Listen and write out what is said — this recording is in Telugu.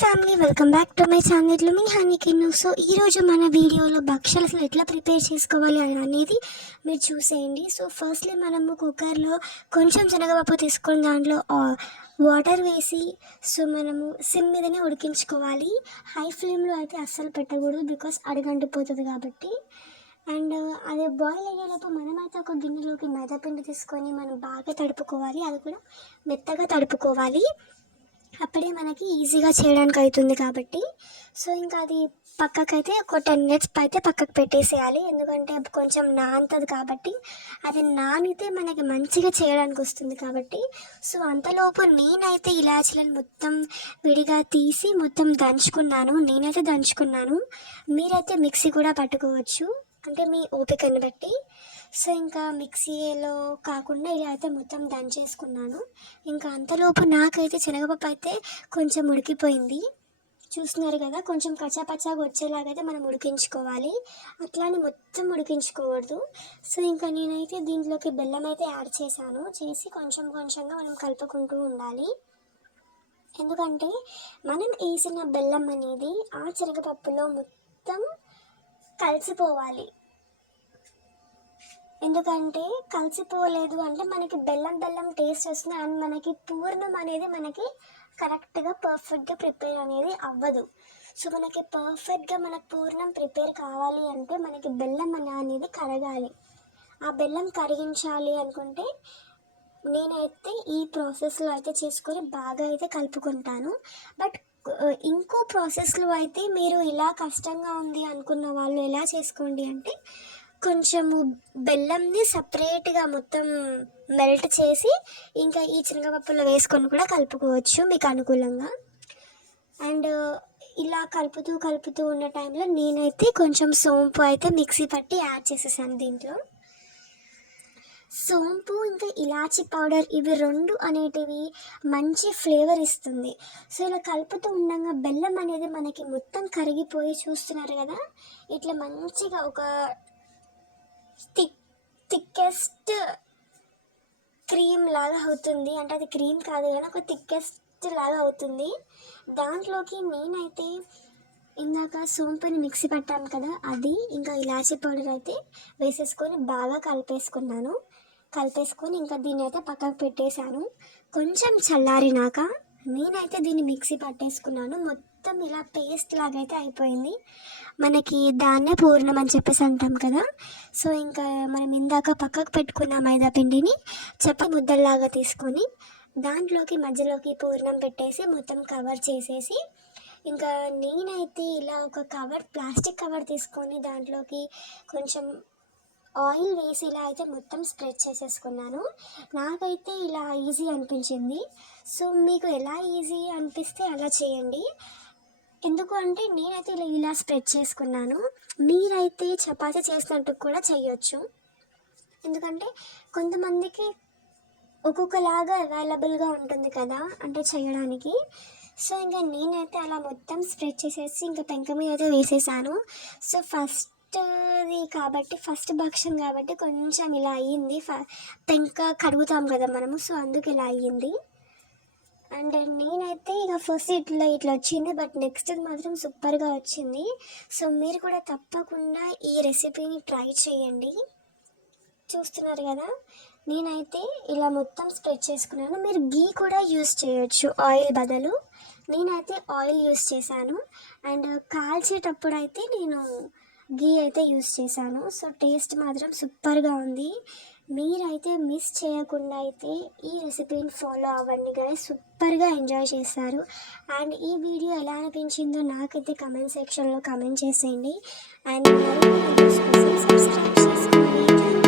Family, welcome back to my channel మీ హనీ కిన్ను. సో ఈరోజు మన వీడియోలో భక్షలు అసలు ఎట్లా ప్రిపేర్ చేసుకోవాలి అనేది మీరు చూసేయండి. సో ఫస్ట్లీ మనము కుక్కర్లో కొంచెం శనగపప్పు తీసుకొని దాంట్లో వాటర్ వేసి సో మనము సిమ్ మీదనే ఉడికించుకోవాలి. హై ఫ్లేమ్లో అయితే అస్సలు పెట్టకూడదు, బికాస్ అడుగంటిపోతుంది కాబట్టి. అండ్ అది బాయిల్ అయ్యేలోపు మనమైతే ఒక గిన్నెలోకి మైదాపిండి తీసుకొని మనం బాగా తడుపుకోవాలి, అది కూడా మెత్తగా తడుపుకోవాలి. అప్పుడే మనకి ఈజీగా చేయడానికి అవుతుంది కాబట్టి. సో ఇంకా అది పక్కకైతే ఒక 10 minutes అయితే పక్కకు పెట్టేసేయాలి, ఎందుకంటే కొంచెం నానుతుంది కాబట్టి. అది నానితే మనకి మంచిగా చేయడానికి వస్తుంది కాబట్టి. సో అంతలోపు నేనైతే ఇలాచీలను మొత్తం విడిగా తీసి మొత్తం దంచుకున్నాను. నేనైతే దంచుకున్నాను, మీరైతే మిక్సీ కూడా పట్టుకోవచ్చు, అంటే మీ ఓపికని బట్టి. సో ఇంకా మిక్సీలో కాకుండా ఇలా అయితే మొత్తం దంచేసుకున్నాను. ఇంకా అంతలోపు నాకైతే శనగపప్పు అయితే కొంచెం ఉడికిపోయింది, చూస్తున్నారు కదా. కొంచెం కచ్చాపచ్చాగా వచ్చేలాగైతే మనం ఉడికించుకోవాలి, అట్లానే మొత్తం ఉడికించుకోకూడదు. సో ఇంకా నేనైతే దీంట్లోకి బెల్లం అయితే యాడ్ చేసి కొంచెం కొంచెంగా మనం కలుపుకుంటూ ఉండాలి, ఎందుకంటే మనం వేసిన బెల్లం అనేది ఆ శనగపప్పులో మొత్తం కలిసిపోవాలి. ఎందుకంటే కలిసిపోలేదు అంటే మనకి బెల్లం టేస్ట్ వస్తుంది, అండ్ మనకి పూర్ణం అనేది మనకి కరెక్ట్గా పర్ఫెక్ట్గా ప్రిపేర్ అనేది అవ్వదు. సో మనకి పర్ఫెక్ట్గా మనకు పూర్ణం ప్రిపేర్ కావాలి అంటే మనకి బెల్లం అనేది కరగాలి. ఆ బెల్లం కరిగించాలి అనుకుంటే నేనైతే ఈ ప్రాసెస్లో అయితే చేసుకొని బాగా అయితే కలుపుకుంటాను. బట్ ఇంకో ప్రాసెస్లో అయితే మీరు ఇలా కష్టంగా ఉంది అనుకున్న వాళ్ళు ఎలా చేసుకోండి అంటే, కొంచెము బెల్లంని సపరేట్గా మొత్తం మెల్ట్ చేసి ఇంకా ఈ శనగపప్పులో వేసుకొని కూడా కలుపుకోవచ్చు మీకు అనుకూలంగా. అండ్ ఇలా కలుపుతూ ఉన్న టైంలో నేనైతే కొంచెం సోంపు అయితే మిక్సీ పట్టి యాడ్ చేసేసాను దీంట్లో. సోంపు ఇంకా ఇలాచీ పౌడర్ ఇవి రెండు అనేటివి మంచి ఫ్లేవర్ ఇస్తుంది. సో ఇలా కలుపుతూ ఉండగా బెల్లం అనేది మనకి మొత్తం కరిగిపోయి, చూస్తున్నారు కదా, ఇట్లా మంచిగా ఒక థిక్కెస్ట్ క్రీమ్ లాగా అవుతుంది. అంటే అది క్రీమ్ కాదు కానీ ఒక థిక్కెస్ట్ లాగా అవుతుంది. దాంట్లోకి నేనైతే ఇందాక సోంపుని మిక్సీ పట్టాను కదా, అది ఇంకా ఇలాచీ పౌడర్ అయితే వేసేసుకొని బాగా కలిపేసుకొని ఇంకా దీన్ని అయితే పక్కకు పెట్టేశాను. కొంచెం చల్లారినాక నేనైతే దీన్ని మిక్సీ పట్టేసుకున్నాను. మొత్తం ఇలా పేస్ట్ లాగైతే అయిపోయింది. మనకి దాన్నే పూర్ణం అని చెప్పేసి అంటాం కదా. సో ఇంకా మనం ఇందాక పక్కకు పెట్టుకున్న మైదా పిండిని ముద్దల్లాగా తీసుకొని దాంట్లోకి మధ్యలోకి పూర్ణం పెట్టేసి మొత్తం కవర్ చేసేసి, ఇంకా నేనైతే ఇలా ఒక ప్లాస్టిక్ కవర్ తీసుకొని దాంట్లోకి కొంచెం ఆయిల్ వేసి ఇలా అయితే మొత్తం స్ప్రెడ్ చేసేసుకున్నాను. నాకైతే ఇలా ఈజీ అనిపించింది. సో మీకు ఎలా ఈజీ అనిపిస్తే అలా చేయండి, ఎందుకు అంటే నేనైతే ఇలా స్ప్రెడ్ చేసుకున్నాను. మీరైతే చపాతీ చేసినట్టు కూడా చేయొచ్చు, ఎందుకంటే కొంతమందికి ఒక్కొక్కలాగా అవైలబుల్గా ఉంటుంది కదా అంటే చేయడానికి. సో ఇంకా నేనైతే అలా మొత్తం స్ప్రెడ్ చేసేసి ఇంకా పెంక మీద అయితే వేసేసాను. సో ఫస్ట్ భక్షం కాబట్టి కొంచెం ఇలా అయ్యింది, పెంక కడుగుతాం కదా మనము, సో అందుకు ఇలా అయ్యింది. అండ్ నేనైతే ఇక ఫస్ట్ ఇట్లా వచ్చింది, బట్ నెక్స్ట్ మాత్రం సూపర్గా వచ్చింది. సో మీరు కూడా తప్పకుండా ఈ రెసిపీని ట్రై చేయండి. చూస్తున్నారు కదా, నేనైతే ఇలా మొత్తం స్ప్రెడ్ చేసుకున్నాను. మీరు గీ కూడా యూస్ చేయొచ్చు ఆయిల్ బదులు, నేనైతే ఆయిల్ యూస్ చేశాను. అండ్ కాల్చేటప్పుడు అయితే నేను గీ అయితే యూస్ చేశాను. సో టేస్ట్ మాత్రం సూపర్గా ఉంది. మీరైతే మిస్ చేయకుండా అయితే ఈ రెసిపీని ఫాలో అవ్వండి గైస్, సూపర్గా ఎంజాయ్ చేస్తారు. అండ్ ఈ వీడియో ఎలా అనిపించిందో నాకైతే కమెంట్ సెక్షన్లో కమెంట్ చేసేయండి. అండ్ సబ్స్క్రైబ్ చేసుకోండి.